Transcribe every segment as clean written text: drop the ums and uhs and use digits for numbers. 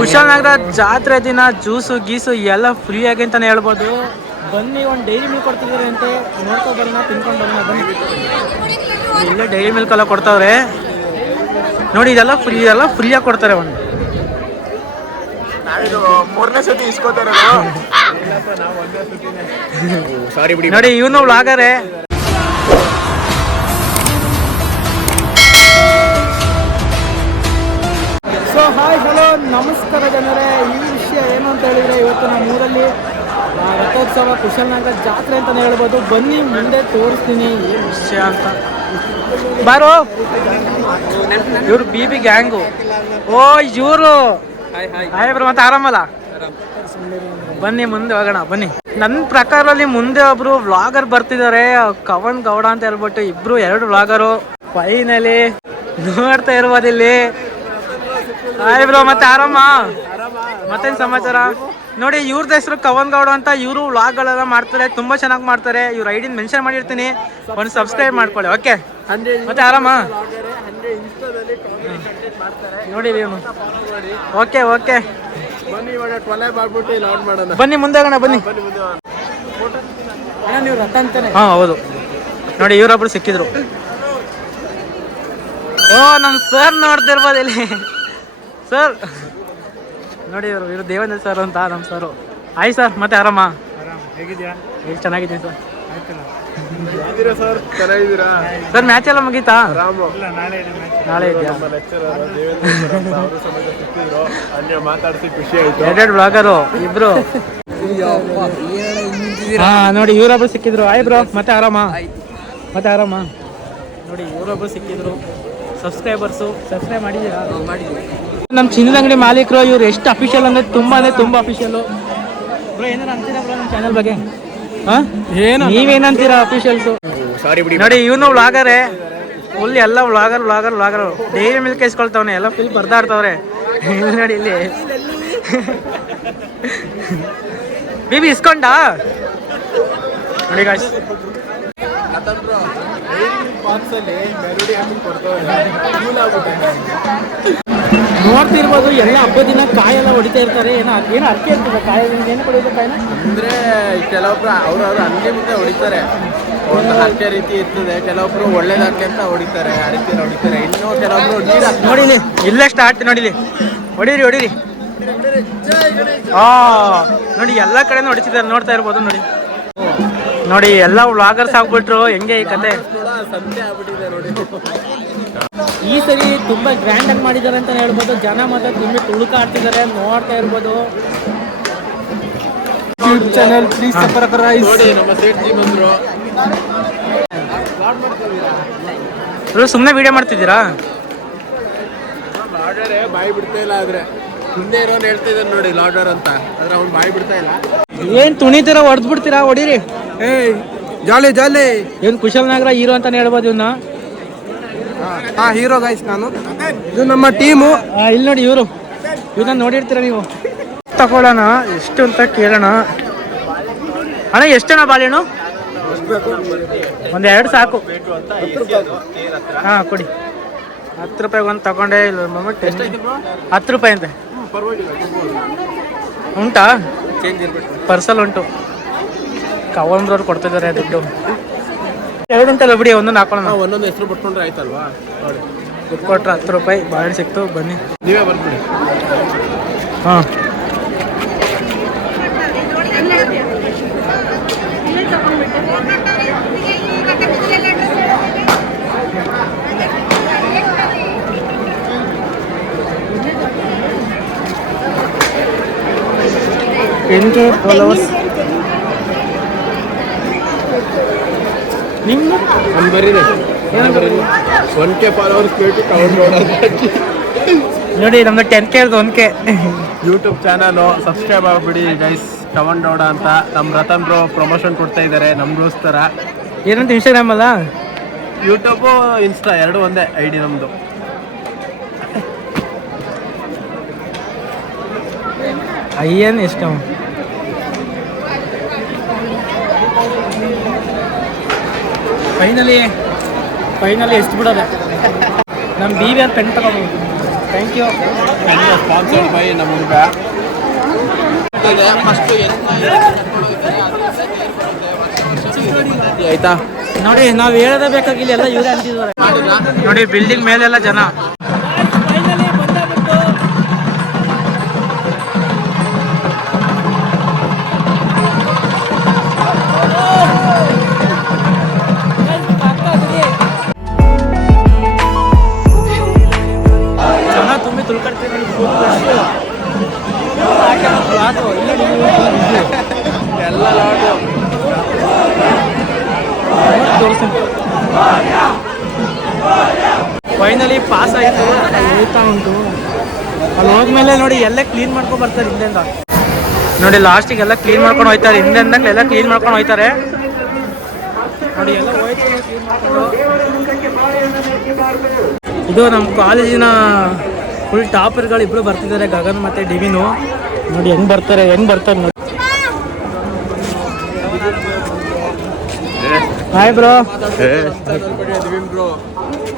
ಕುಶಾಲನಗರ ಜಾತ್ರೆ ದಿನ ಜ್ಯೂಸು ಗೀಸು ಎಲ್ಲ ಫ್ರೀ ಆಗಿ ಅಂತಾನೆ ಹೇಳ್ಬೋದು. ಬನ್ನಿ, ಒಂದು ಡೈರಿ ಮಿಲ್ಕ್ ಕೊಡ್ತಿದ್ದಾರೆ ಅಂತೆ, ನೋಡ್ಕೊ ಬರೋಣ, ತಿನ್ಕೊಂಡು ಬರೋಣ ಬನ್ನಿ. ಇಲ್ಲೇ ಡೈರಿ ಮಿಲ್ಕ್ ಎಲ್ಲ ಕೊಡ್ತಾವ್ರೆ ನೋಡಿ, ಇದೆಲ್ಲ ಫ್ರೀಯಾಗಿ ಕೊಡ್ತಾರೆ. ಒಂದು ನೋಡಿ, ಇವನು ವ್ಲಾಗರೇ. ಸೊ ಹಾಯ್, ಹಲೋ, ನಮಸ್ಕಾರ ಜನರೇ. ಈ ವಿಷಯ ಏನು ಅಂತ ಹೇಳಿದರೆ, ಇವತ್ತು ನಮ್ಮ ಊರಲ್ಲಿ ರಥೋತ್ಸವ ಕುಶಾಲನಗರ ಜಾತ್ರೆ ಅಂತಲೇ ಹೇಳ್ಬೋದು. ಬನ್ನಿ, ಮುಂದೆ ತೋರಿಸ್ತೀನಿ ಏನು ವಿಷಯ ಅಂತ. ಬಾರೋ, ಇವರು BB ಗ್ಯಾಂಗು. ಓ, ಇವರು ಹಾಯ್ ಬ್ರೋ, ಮತ್ತೆ ಆರಾಮಲ್ಲ? ಬನ್ನಿ ಮುಂದೆ ಹೋಗೋಣ ಬನ್ನಿ. ನನ್ನ ಪ್ರಕಾರದಲ್ಲಿ ಮುಂದೆ ಒಬ್ರು ವ್ಲಾಗರ್ ಬರ್ತಿದ್ದಾರೆ, ಕವನ್ ಗೌಡ ಅಂತ ಹೇಳ್ಬಿಟ್ಟು. ಇಬ್ರು 2 ವ್ಲಾಗರು ಫೈನಲಿ ನೋಡ್ತಾ ಇರ್ಬೋದಿಲ್ಲಿ. ಹಾಯ್ ಬ್ರೋ, ಮತ್ತೆ ಆರಾಮ? ಮತ್ತೇನ್ ಸಮಾಚಾರ? ನೋಡಿ, ಇವ್ರದ್ದು ಹೆಸರು ಕವನ್ ಗೌಡ ಅಂತ. ಇವರು ವ್ಲಾಗ್ಗಳೆಲ್ಲ ಮಾಡ್ತಾರೆ, ತುಂಬಾ ಚೆನ್ನಾಗಿ ಮಾಡ್ತಾರೆ. ಇವ್ರ ಐಡಿನ ಮೆನ್ಷನ್ ಮಾಡಿರ್ತೀನಿ, ಒಂದು ಸಬ್ಸ್ಕ್ರೈಬ್ ಮಾಡ್ಕೊಳ್ಳಿ. ಓಕೆ, ಮತ್ತೆ ಆರಾಮ? ನೋಡಿ, ಓಕೆ ಓಕೆ, ಬನ್ನಿ ಮುಂದೆ ಹೋಗೋಣ ಬನ್ನಿ. ಹಾ ಹೌದು, ನೋಡಿ ಇವರೊಬ್ರು ಸಿಕ್ಕಿದ್ರು. ಓ, ನಮ್ ಸರ್ ನೋಡ್ತಿರ್ಬೋದು ಇಲ್ಲಿ. ಸರ್ ನೋಡಿ, ಇವರು ದೇವೇಂದ್ರ ಸರ್ ಅಂತ ನಮ್ಮ ಸರ್. ಹಾಯ್ ಸರ್, ಮತ್ತೆ ಆರಾಮ? ಹೇಗಿದ್ಯಾ? ಚೆನ್ನಾಗಿದ್ದೀನಿ ಸರ್. ಸರ್ ಮ್ಯಾಚ್ ಎಲ್ಲ ಮುಗೀತಾ? ನಾಳೆ ಇದೆಯಾ? 2 ಬ್ಲಾಗರು ಇಬ್ರು. ಹಾ ನೋಡಿ, ಇವರೊಬ್ರು ಸಿಕ್ಕಿದ್ರು. ಹಾಯ್ ಬ್ರೋ, ಮತ್ತೆ ಆರಾಮ? ಮತ್ತೆ ಆರಾಮ? ನೋಡಿ, ಇವರೊಬ್ರು ಸಿಕ್ಕಿದ್ರು. ಸಬ್ಸ್ಕ್ರೈಬ್ ಮಾಡಿದ್ದೀರಾ? ನಮ್ಮ ಚಿನ್ನದ ಅಂಗಡಿ ಮಾಲೀಕರು. ಇವ್ರು ಎಷ್ಟು ಅಫಿಷಿಯಲ್ ಅಂದ್ರೆ ತುಂಬ ಅಫಿಷಿಯಲು. ಬ್ರೋ, ಏನಾರು ಅಂತೀರಾ ಬ್ರೋ ನಮ್ಮ ಚಾನಲ್ ಬಗ್ಗೆ? ನೀವೇನಂತೀರಾ ಅಫಿಷಿಯಲ್ಸು? ನೋಡಿ, ಇವನು ವ್ಲಾಗರೇ. ಫುಲ್ ಎಲ್ಲ ವ್ಲಾಗರ್. ಡೈರಿ ಮಿಲ್ಕ್ ಇಸ್ಕೊಳ್ತಾವನೆ, ಎಲ್ಲ ಫುಲ್ ಬರ್ದಾಡ್ತವ್ರೆ. ನೋಡಿ ಇಲ್ಲಿ BB ಇಸ್ಕೊಂಡ ನೋಡಿ ಗಾಯ್ಸ್. ನೋಡ್ತಿರ್ಬೋದು, ಎಲ್ಲ ಹಬ್ಬದ ದಿನ ಕಾಯೆಲ್ಲ ಹೊಡಿತಾ ಇರ್ತಾರೆ. ಏನು ಅರ್ಕೆ ಇರ್ತದೆ ಕಾಯಿ? ಏನು ಹೊಡಿತಾರೆ ಕಾಯಿನ ಅಂದ್ರೆ ಕೆಲವೊಬ್ರು ಅವ್ರವ್ರು ಅಂಗಡಿ ಮುಂದೆ ಹೊಡಿತಾರೆ, ಒಂದು ಅರ್ಕೆ ರೀತಿ ಇರ್ತದೆ. ಕೆಲವೊಬ್ರು ಒಳ್ಳೇದಕ್ಕೆ ಅಂತ ಹೊಡಿತಾರೆ, ಆ ರೀತಿ ಹೊಡಿತಾರೆ. ಇನ್ನು ಕೆಲವೊಬ್ರು ನೋಡಿಲಿ, ಇಲ್ಲೇ ಸ್ಟಾರ್ಟ್ ನೋಡಿಲಿ, ಹೊಡೀರಿ. ಹಾ ನೋಡಿ, ಎಲ್ಲ ಕಡೆ ಹೊಡಿತಿದ್ದಾರೆ, ನೋಡ್ತಾ ಇರ್ಬೋದು. ನೋಡಿ ಎಲ್ಲ ವ್ಲಾಗರ್ಸ್ ಆಗ್ಬಿಟ್ರು. ಹೆಂಗೆ ಈ ಕತೆ? ಈ ಸರಿ ತುಂಬಾ ಗ್ರ್ಯಾಂಡ್ ಆಗಿ ಮಾಡಿದ್ದಾರೆ ಅಂತ ಹೇಳ್ಬೋದು. ಜನ ಮಾತ್ರ ತುಂಬಾ ತುಳುಕ ಆಡ್ತಿದ್ದಾರೆ, ನೋಡ್ತಾ ಇರ್ಬೋದು. YouTube channel please subscribe. ಸುಮ್ಮನೆ ವಿಡಿಯೋ ಮಾಡ್ತಿದ್ದೀರಾ? ಬಾಯಿ ಬಿಡ್ತಾ ಇಲ್ಲ, ಆದ್ರೆ ಮುಂದೆ ಇರೋನು ಹೇಳ್ತಿದ್ದಾನೆ ನೋಡಿ, ಲಾಡರ್ ಅಂತ. ಆದ್ರೆ ಅವ್ನು ಬಾಯಿ ಬಿಡ್ತಾ ಇಲ್ಲ. ಏನ್ ತುಣಿತೀರ? ಹೊಡೆದ್ಬಿಡ್ತೀರಾ? ಹೊಡೀರಿ. ಜಾಲಿ ಇವನು ಕುಶಾಲನಗರ ಹೀರೋ ಅಂತಾನೆ ಹೇಳ್ಬೋದು. ಇವನ್ನ ಹೀರೋ ಗೈಸ್. ನಾನು ಇದು ನಮ್ಮ ಟೀಮು. ಇಲ್ಲಿ ನೋಡಿ, ಇವನ್ನ ನೋಡಿರ್ತೀರ ನೀವು. ತಗೊಳ್ಳೋಣ, ಎಷ್ಟು ಅಂತ ಕೇಳೋಣ. ಅಣ್ಣ ಎಷ್ಟಣ್ಣ ಬಾಳೆಹಣ್ಣು? 1-2 ಸಾಕು. ಹಾ ಕೊಡಿ. 10 ರೂಪಾಯಿಗೆ ಒಂದು ತಗೊಂಡೆ. ಇಲ್ಲ 10 ರೂಪಾಯಿ ಅಂತೆ. ಉಂಟಾ? ಪರ್ಸಲ್ ಉಂಟು. ಕವನ್ರವ್ರು ಕೊಡ್ತಿದ್ದಾರೆ ದುಡ್ಡು. 2 ಉಂಟಲ್ಲ ಬಿಡಿ, ಒಂದೊಂದು ಹಾಕೊಳ್ಳೋಣ. ಒಂದೊಂದು ಹೆಸರು ಬಿಟ್ಕೊಂಡ್ರೆ ಆಯ್ತಲ್ವಾ? ನೋಡಿ, ದುಡ್ಡು ಕೊಟ್ರೆ 10 ರೂಪಾಯಿ ಬಾಳೆಹಣ್ಣು ಸಿಕ್ತು. ಬನ್ನಿ, ನೀವೇ ಬರ್ಬಿಡಿ. ಹಾಂ, K followers ನಿಮ್ಮ ಬರೀರಿ. 1K ಫಾಲೋವರ್ಸ್ ಬೇಕು. ನೋಡಿ, ನಮ್ದು 10K 1K YouTube channel. Subscribe ಆಗ್ಬಿಡಿ ಗೈಸ್. ಕವನ್ ಗೌಡ ಅಂತ ನಮ್ಮ ರತನ್ ಬ್ರೋ ಪ್ರಮೋಷನ್ ಕೊಡ್ತಾ ಇದ್ದಾರೆ ನಮ್ಗೋಸ್ಕರ. ಏನಂತ ಇನ್ಸ್ಟಾಗ್ರಾಮ್ ಅಲ್ಲ, ಯೂಟ್ಯೂಬು ಇನ್ಸ್ಟಾ 2 ಒಂದೇ ID ನಮ್ಮದು. ಅಯ್ಯನ್ ಇಷ್ಟ. ಫೈನಲಿ ಎಷ್ಟು ಬಿಡೋದೆ. ನಮ್ಮ BB ಪೆನ್ ತಗೋಬೋದು. Thank you. ಸ್ಪಾನ್ಸರ್ಡ್ ಬೈ ನಮ್ಮ ಹುಡುಗ. ಆಯ್ತಾ ನೋಡಿ ನಾವು ಹೇಳೋದೇ ಬೇಕಾಗಿಲ್ಲ, ಎಲ್ಲ ಇವರೇ ಅಂತಿದ್ದಾರೆ ನೋಡಿ. ಬಿಲ್ಡಿಂಗ್ ಮೇಲೆಲ್ಲ ಜನ. ಜನ ತುಂಬಿ ತುಳ್ಕೊಳ್ತೀವಿ. ಎಲ್ಲ ಲಾಡು ಫೈನಲಿ ಪಾಸ್ ಆಯಿತು. ಹೋಗ್ತಾ ಉಂಟು. ಅಲ್ಲಿ ಹೋದ್ಮೇಲೆ ನೋಡಿ ಎಲ್ಲ ಕ್ಲೀನ್ ಮಾಡ್ಕೊಂಡು ಬರ್ತಾರೆ ಹಿಂದೆಂದ. ನೋಡಿ ಲಾಸ್ಟಿಗೆ ಎಲ್ಲ ಕ್ಲೀನ್ ಮಾಡ್ಕೊಂಡು ಹೋಗ್ತಾರೆ. ಹಿಂದೆಂದ ಎಲ್ಲ ಕ್ಲೀನ್ ಮಾಡ್ಕೊಂಡು ಹೋಗ್ತಾರೆ ನೋಡಿ. ಎಲ್ಲ ಹೋಯ್ತು ಕ್ಲೀನ್ ಮಾಡ್ಕೊಂಡು. ಇದು ನಮ್ಮ ಕಾಲೇಜಿನ ಫುಲ್ ಟಾಪರ್ಗಳು ಇಬ್ಬರು ಬರ್ತಿದ್ದಾರೆ, ಗಗನ್ ಮತ್ತು ಡಿವಿನು. ನೋಡಿ ಹೆಂಗೆ ಬರ್ತಾರೆ ನೋಡಿ. Hi bro.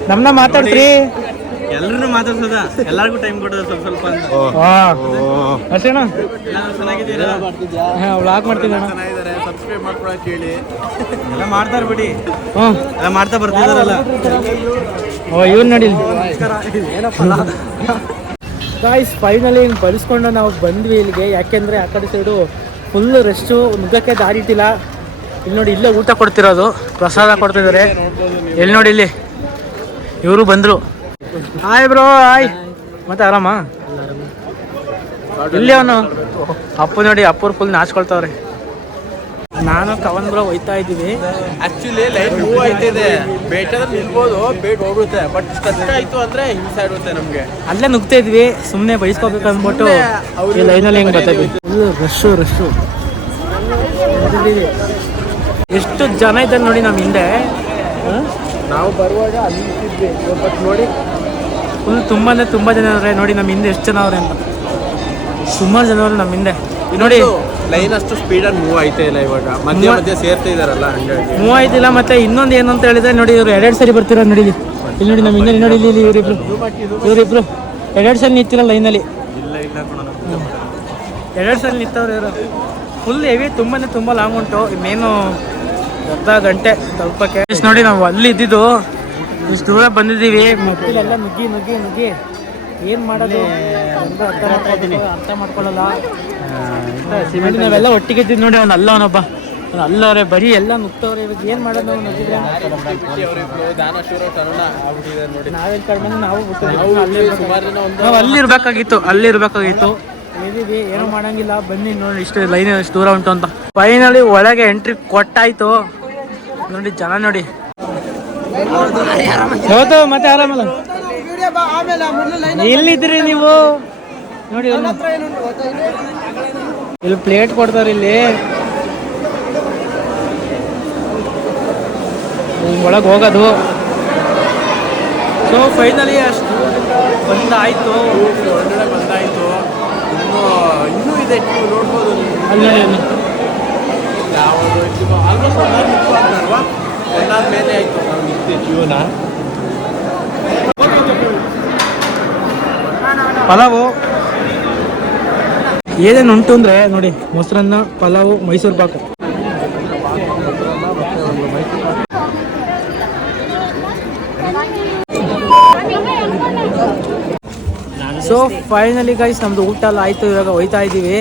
ನಮ್ಮನ್ನ ಮಾತಾಡ್ತೀರಿ? ಎಲ್ಲರೂ ಮಾತಾಡ್ಸೋದ, ಎಲ್ಲರಿಗೂ ಟೈಮ್ ಕೊಡೋದು ಸ್ವಲ್ಪ ಸ್ವಲ್ಪ ಅಂತ. ಅಷ್ಟೇನ? ಚೆನ್ನಾಗಿದ್ದೀರಾ? ವ್ಲಾಗ್ ಮಾಡ್ತೀನಿ ಅಣ್ಣ. ಚೆನ್ನಾಗಿದ್ದಾರೆ. ಸಬ್ಸ್ಕ್ರೈಬ್ ಮಾಡ್ಕೊಳಕ್ಕೆ ಹೇಳಿ. ಎಲ್ಲ ಮಾಡ್ತಾರೆ ಬಿಡಿ. ಹ್ಞೂ ಎಲ್ಲ ಮಾಡ್ತಾ ಬರ್ತಿದಾರಲ್ಲ. ಓ ಇವ್ನು ನೋಡಿ ಗಾಯ್ಸ್. ಫೈನಲಿ ಬಲಿಸ್ಕೊಂಡು ನಾವು ಬಂದ್ವಿ ಇಲ್ಲಿಗೆ. ಯಾಕೆಂದರೆ ಆ ಕಡೆ ಸೈಡು ಫುಲ್ಲು ರೆಸ್ಟು, ನುಗ್ಗಕ್ಕೆ ದಾರಿ ಇಟ್ಟಿಲ್ಲ. ಇಲ್ಲಿ ನೋಡಿ, ಇಲ್ಲೇ ಊಟ ಕೊಡ್ತಿರೋದು, ಪ್ರಸಾದ ಕೊಡ್ತಿದ್ದಾರೆ. ಎಲ್ಲಿ ನೋಡಿ ಇಲ್ಲಿ ಇವರು ಬಂದರು. Hi bro. ಹಾಯ್. ಮತ್ತೆ ಆರಾಮ? ಇಲ್ಲಿ ಅವನು ಅಪ್ಪು ನೋಡಿ, ಅಪ್ಪರು ಫುಲ್ ನಾಚ್ಕೊಳ್ತಾವ್ರೆ. ನಾನು ಕವನ್ ಬ್ರೋ ಹೋಯ್ತಾ ಇದ್ದೀವಿ. ಆಕ್ಚುಲಿ ಲೈಟ್ ಮೂವ್ ಆಯ್ತಿದೆ. ಬೇಕಾದ್ರೆ ನಿಲ್ಬೋದು, ಬೇಗ ಹೋಗುತ್ತೆ. ಬಟ್ ಕಷ್ಟ ಆಯ್ತು ಅಂದ್ರೆ ಹಿಂಸೆ ಆಗುತ್ತೆ ನಮ್ಗೆ. ಅಲ್ಲೇ ನುಗ್ತಾ ಇದ್ವಿ, ಸುಮ್ಮನೆ ಬಯಸ್ಕೋಬೇಕು ಅಂದ್ಬಿಟ್ಟು ಈ ಲೈನಲ್ಲಿ ಹೆಂಗೆ ಬರ್ತಾಯಿದ್ವಿ. Full rush. ಎಷ್ಟು ಜನ ಇದ್ದಾರೆ ನೋಡಿ ನಮ್ಮ ಹಿಂದೆ. ನಾವು ಬರುವಾಗ ಅಲ್ಲಿ ನಿಂತಿದ್ವಿ, ಬಟ್ ನೋಡಿ ಫುಲ್ ತುಂಬ ಜನ ಇದ್ದಾರೆ ನೋಡಿ. ನಮ್ಮ ಹಿಂದೆ ಎಷ್ಟು ಜನ ಅವ್ರೆ ಅಂತ ಸುಮಾರು ಜನ ಅವ್ರೆ ನಮ್ಮ ಹಿಂದೆ. ನೋಡಿ ಲೈನ್ ಅಷ್ಟು ಸ್ಪೀಡಾಗಿ ಮೂವ್ ಆಯ್ತಾ ಇಲ್ಲ ಇವಾಗ. ಮಧ್ಯೆ ಸೇರ್ತಾ ಇದಾರಲ್ಲ, ಹಂಗಾಗಿ ಮೂವ್ ಆಯ್ತಿಲ್ಲ. ಮತ್ತೆ ಇನ್ನೊಂದು ಏನು ಅಂತ ಹೇಳಿದ್ರೆ ನೋಡಿ, ಇವ್ರು 2 ಸರಿ ಬರ್ತೀರ ನೋಡಿ. ಇಲ್ಲಿ ನೋಡಿ ನಮ್ಮ ಹಿಂದೆ ನೋಡಿ, ಇಲ್ಲಿ ಇವರಿಬ್ರು 2 ಸಲ ನಿಂತಿಲ್ಲ ಲೈನಲ್ಲಿ. ಇಲ್ಲ 2 ಸಲ ನಿಂತವ್ರು ಇವರು. ಫುಲ್ ಹೆವಿ, ತುಂಬ ಲಾಂಗ್ ಉಂಟು. ಇನ್ನೇನು ಅರ್ಧ ಗಂಟೆ ತಲುಪಕ್ಕೆ. ಇಷ್ಟು ನೋಡಿ ನಾವು ಅಲ್ಲಿ ಇದ್ದಿದ್ದು, ಇಷ್ಟು ದೂರ ಬಂದಿದ್ದೀವಿ. ಮಕ್ಕಳೆಲ್ಲ ನುಗ್ಗಿ ಏನು ಮಾಡೋದು ಅರ್ಥ ಮಾಡ್ಕೊಳ್ಳಲ್ಲ. ನಾವೆಲ್ಲ ಒಟ್ಟಿಗೆ ಇದ್ದಿದ್ದು ನೋಡಿ. ಅವನೊಬ್ಬ ಅಲ್ಲವ್ರೆ, ಬರೀ ಎಲ್ಲ ನುಗ್ತವ್ರೆ. ಇವಾಗ ಏನು ಮಾಡೋದು ನಾವು ನುಗ್ಗಿದ್ರೆ? ನಾವೆಲ್ಲಿ ಕಡಿಮೆ ನಾವು ಅಲ್ಲಿರ್ಬೇಕಾಗಿತ್ತು. ಇದೀವಿ, ಏನೂ ಮಾಡಂಗಿಲ್ಲ. ಬನ್ನಿ ನೋಡಿ, ಇಷ್ಟು ಲೈನ್ ಎಷ್ಟು ದೂರ ಉಂಟು ಅಂತ. ಫೈನಲಿ ಒಳಗೆ ಎಂಟ್ರಿ ಕೊಟ್ಟಾಯ್ತು ನೋಡಿ. ಜನ ನೋಡಿ. ಹೌದು, ಮತ್ತೆ ಆರಾಮಲ್ಲ. ಎಲ್ಲಿದ್ರಿ ನೀವು? ನೋಡಿ ಇಲ್ಲಿ ಪ್ಲೇಟ್ ಕೊಡ್ತಾರೆ. ಇಲ್ಲಿ ಒಳಗೆ ಹೋಗೋದು. ಸೊ ಫೈನಲಿ ಅಷ್ಟು ಬಂದಾಯಿತು. ಇನ್ನೂ ಇದೆ, ನೋಡ್ಬೋದು. ಅಲ್ಲಿ ಯಾವುದು ಆಲ್ಮೋಸ್ಟ್ ಒಂದಾದ ಮೇಲೆ ಆಯಿತು ನಾವು ನಿಂತೆ ಜೀವನ. ಪಲಾವು ಏನೇನು ಉಂಟು ಅಂದರೆ ನೋಡಿ, ಮೊಸರನ್ನ, pulao, Mysuru pak. So finally guys ನಮ್ದು ಊಟ ಎಲ್ಲ ಆಯಿತು. ಇವಾಗ ಹೋಯ್ತಾ ಇದ್ದೀವಿ.